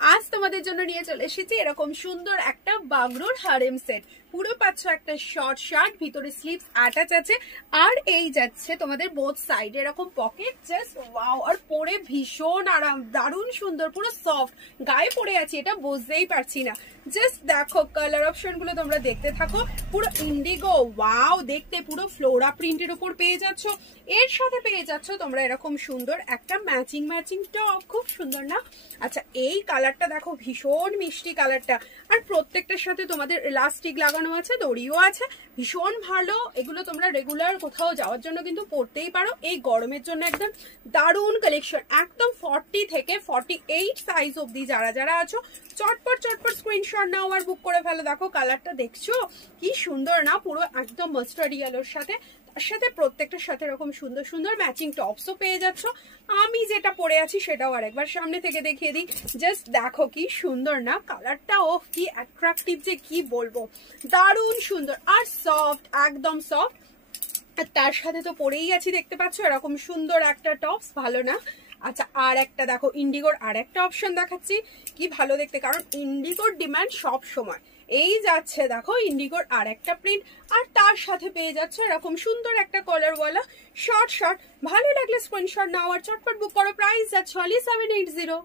আজ তোমাদের জন্য নিয়ে চলে এসেছি এরকম সুন্দর একটা বাগরুর হারেম সেট। পুরো পাচ্ছ একটা শর্ট শার্ট, ভিতরে স্লিভস অ্যাটাচ আছে, আর এই যাচ্ছে তোমাদের বোথ সাইড এরকম পকেট। জাস্ট ওয়াও, আর পরে ভীষণ আরাম, দারুণ সুন্দর, পুরো সফট। গায়ে পরে আছি এটা বুঝতেই পারছি না। জাস্ট দেখো কালার অপশন গুলো তোমরা দেখতে থাকো। পুরো ইন্ডিগো, ওয়াও, দেখতে পুরো ফ্লোরা প্রিন্টের উপর পেয়ে যাচ্ছ। এর সাথে পেয়ে যাচ্ছ তোমরা এরকম সুন্দর একটা ম্যাচিং টপ, খুব সুন্দর না? আচ্ছা, এই কালারটা দেখো, ভীষণ মিষ্টি কালারটা, আর প্রত্যেকটার সাথে তোমাদের ইলাস্টিক লাগানো আছে, দড়িও আছে, ভীষণ ভালো। এগুলো তোমরা রেগুলার কোথাও যাওয়ার জন্য কিন্তু পরতেই পারো। এই গরমের জন্য একদম দারুণ কালেকশন, একদম 40 থেকে 48 সাইজ অবধি যারা যারা আছো চটপট স্ক্রিনশট নাও আর বুক করে ফেলো। দেখো কালারটা দেখছো কি সুন্দর না, পুরো একদম মাস্টার্ড ইয়েলোর সাথে, তার সাথে প্রত্যেকটার সাথে এরকম সুন্দর সুন্দর ম্যাচিং টপসও পেয়ে যাচ্ছ। আমি যেটা পরে আছি সেটাও আরেকবার সামনে থেকে দেখিয়ে দিই। জাস্ট দেখো কি সুন্দর না কালারটা, ও কি অ্যাট্রাকটিভ যে কি বলবো, দারুণ সুন্দর আর সফট, একদম সফট। আর তার সাথে তো পরেই আছি, দেখতে পাচ্ছ এরকম সুন্দর একটা টপস, ভালো না? আচ্ছা, আর একটা দেখো ইন্ডিগোর আর একটা অপশন দেখাচ্ছি, কি ভালো দেখতে, কারণ ইন্ডিগোর ডিমান্ড সব সময়। এই যাচ্ছে দেখো ইন্ডিগোর আর একটা প্রিন্ট, আর তার সাথে পেয়ে যাচ্ছে এরকম সুন্দর একটা কলারওয়ালা শর্ট। ভালো লাগলে স্ক্রিনশট নাও আর চটপট বুক করো। প্রাইস যাচ্ছে 780।